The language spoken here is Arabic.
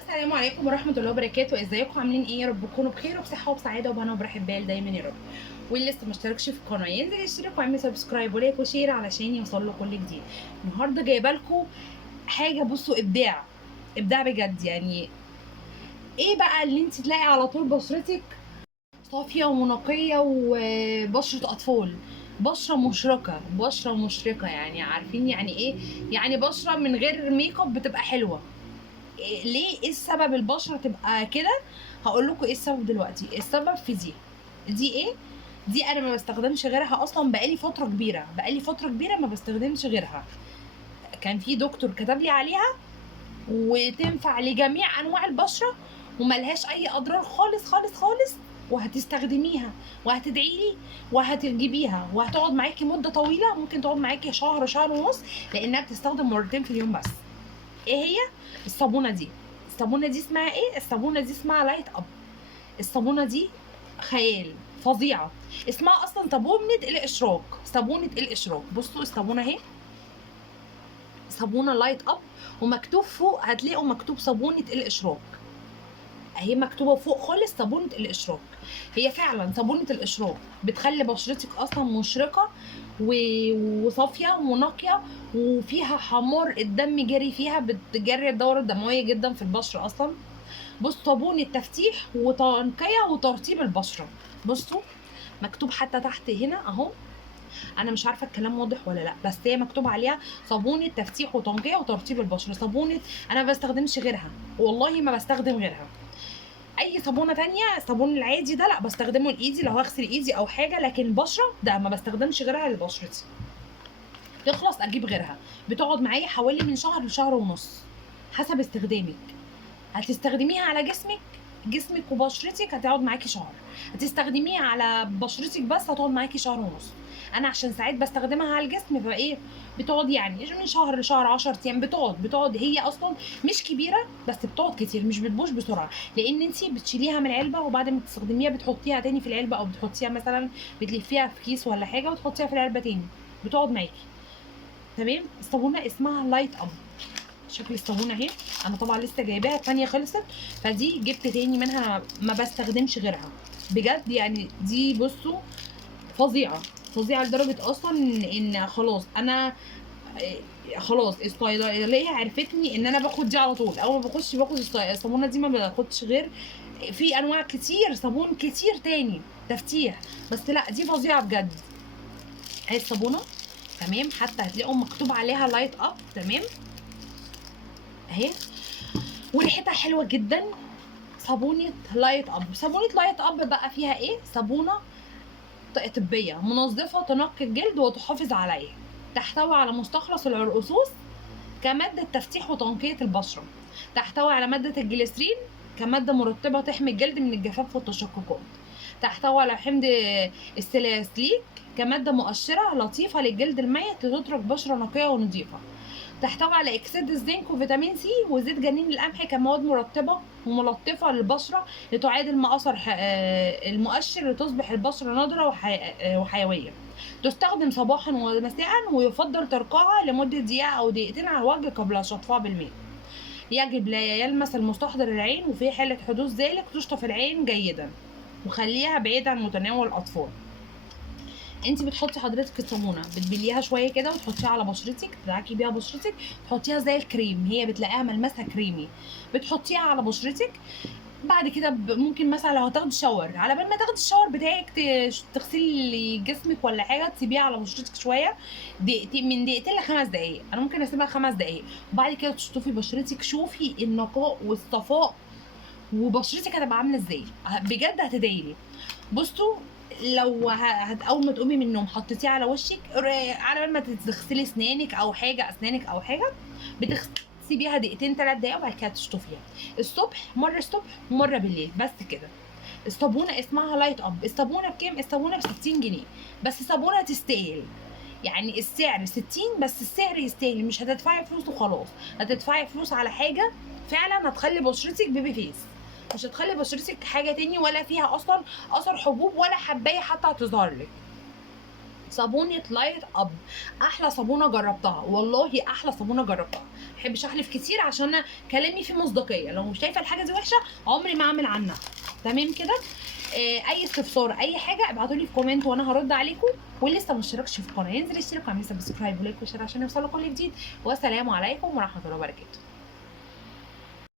السلام عليكم ورحمة الله وبركاته، ازيكم عاملين ايه؟ يا رب تكونوا بخير وبصحة وبسعادة وبهنا وبراحة بال دايما يا رب. واللي لسه مشتركش في القناة ينزل يشترك ويعمل سبسكرايب ولايك وشير علشان يوصل له كل جديد. النهارده جايبه لكم حاجة، بصوا، ابداع ابداع بجد يعني. ايه بقى اللي انت تلاقي على طول بشرتك صافية ونقية وبشرة اطفال، بشرة مشرقة، بشرة مشرقة، يعني عارفين يعني ايه؟ يعني بشرة من غير ميك اب بتبقى حلوة. ليه؟ ايه السبب البشره تبقى كده؟ هقول لكم ايه السبب دلوقتي. السبب في دي ايه؟ دي انا ما بستخدمش غيرها اصلا، بقالي فتره كبيره، ما بستخدمش غيرها. كان في دكتور كتب لي عليها وتنفع لجميع انواع البشره وملهاش اي اضرار خالص خالص خالص، وهتستخدميها وهتدعي لي وهتجيبيها وهتقعد معاكي مده طويله، ممكن تقعد معاكي شهر، شهر ونص، لانها بتستخدم مرتين في اليوم بس. ايه هي؟ الصابونه دي. الصابونه دي اسمها ايه؟ الصابونه دي اسمها لايت اب. الصابونه دي خيال، فظيعه. اسمها اصلا صابونه الاشراق، صابونه الاشراق. بصوا الصابونه اهي، صابونه لايت اب، ومكتوب فوق، هتلاقوا مكتوب صابونه الاشراق اهي، مكتوبه فوق خالص صابونه الاشراق. هي فعلا صابونه الاشراق بتخلي بشرتك اصلا مشرقه وصافيه ونقيه، وفيها حمار الدم جري فيها، بتجري الدوره الدمويه جدا في البشره اصلا. بص، صابون التفتيح وتنقيه وترطيب البشره. بصوا مكتوب حتى تحت هنا اهو، انا مش عارفه الكلام واضح ولا لا، بس هي مكتوب عليها صابونه تفتيح وتنقيه وترطيب البشره. صابونه انا ما بستخدمش غيرها، والله ما بستخدم غيرها. اي صابونه تانية، الصابون العادي ده لا بستخدمه لايدي لو هغسل ايدي او حاجه، لكن البشره ده ما بستخدمش غيرها لبشرتي. تخلص اجيب غيرها. بتقعد معايا حوالي من شهر لشهر ونص حسب استخدامك. هتستخدميها على جسمك وبشرتك هتقعد معاكي شهر. هتستخدميها على بشرتك بس هتقعد معاكي شهر ونص. انا عشان ساعات بستخدمها على الجسم فايه، بتقعد يعني من شهر لشهر 10 ايام. بتقعد هي اصلا مش كبيره، بس بتقعد كتير، مش بتبوظ بسرعه، لان انت بتشيليها من العلبه وبعد ما تستخدميها بتحطيها تاني في العلبه، او بتحطيها مثلا بتلفيها في كيس ولا حاجه وتحطيها في العلبه تاني، بتقعد معاكي. تمام. الصابونه اسمها لايت اب. شكل الصابونه اهي، انا طبعا لسه جايباها، الثانيه خلصت، فدي جبت تاني منها، ما بستخدمش غيرها بجد يعني. دي بصوا فظيعه، فظيعه لدرجه اصلا ان خلاص انا خلاص الصيدليه عرفتني ان انا باخد دي على طول. اول ما بخش باخد الصابونه دي، ما باخدش غير. في انواع كتير صابون كتير تاني تفتيح، بس لا دي فظيعه بجد. اهي الصابونه، تمام، حتى هتلاقوا مكتوب عليها لايت اب، تمام اهي، وريحتها حلوه جدا. صابونه لايت اب. صابونه لايت اب بقى فيها ايه؟ صابونه طبيه منظفه، تنقي الجلد وتحافظ عليه. تحتوي على مستخلص العرقسوس كماده تفتيح وتنقيه البشره. تحتوي على ماده الجليسرين كماده مرطبه تحمي الجلد من الجفاف والتشققات. تحتوي على حمض السلاسليك كماده مؤشره لطيفه للجلد الميت لتترك بشره نقيه ونظيفه. تحتوي على اكسيد الزنك وفيتامين سي وزيت جنين القمح كمواد مرطبه وملطفه للبشره لتعادل ما اثر المؤشر لتصبح البشره نضره وحيويه. تستخدم صباحا ومساء، ويفضل تركها لمده دقيقه او دقيقتين على الوجه قبل شطفها بالماء. يجب لا يلمس المستحضر العين، وفي حاله حدوث ذلك تشطف العين جيدا وخليها بعيد عن متناول الاطفال. انت بتحطي حضرتك الصابونه، بتبليها شويه كده وتحطيها على بشرتك، تدعكي بيها بشرتك، تحطيها زي الكريم، هي بتلاقيها ملمسها كريمي، بتحطيها على بشرتك. بعد كده ممكن مثلا لو هتاخدي شاور، على بال ما تاخدي الشاور بتاعك تغسلي جسمك ولا حاجه، تسيبيها على بشرتك شويه، دقيقتين، من دقيقتين لخمس دقايق، انا ممكن اسيبها 5 دقايق. وبعد كده تشطفي بشرتك، شوفي النقاء والصفاء، وبشرتك هتبقى عامله ازاي، بجد هتدعيلي. بصوا، لو اول ما تقومي من النوم حطيتيه على وشك، على بال ما تغسلي اسنانك او حاجه، اسنانك او حاجه، بتسيبيها دقيقتين 3 دقايق وبعد كده تشطفيها. مره الصبح ومره بالليل، بس كده. الصابونه اسمها لايت اب. الصابونه بكام؟ الصابونه ب 60 جنيه، بس صابونه تستاهل. يعني السعر 60، بس السعر يستاهل، مش هتدفعي فلوس وخلاص، هتدفعي فلوس على حاجه فعلا هتخلي بشرتك بيبي فيس، مش هتخلي بشرتك حاجه تاني، ولا فيها اصلا اثر حبوب ولا حبايه حتى هتظهر لك. صابونه لايت اب، احلى صابونه جربتها، والله احلى صابونه جربتها. بحبش احلف كتير عشان انا كلامي فيه مصداقيه. لو شايفه الحاجه دي وحشه عمري ما اعمل عنها. تمام كده. اي استفسار اي حاجه ابعتوا لي في كومنت وانا هرد عليكم. واللي لسه ما اشتركش في القناه ينزل يشترك ويعمل سبسكرايب ولايك وشير عشان يوصلوا كل جديد. والسلام عليكم ورحمه الله وبركاته.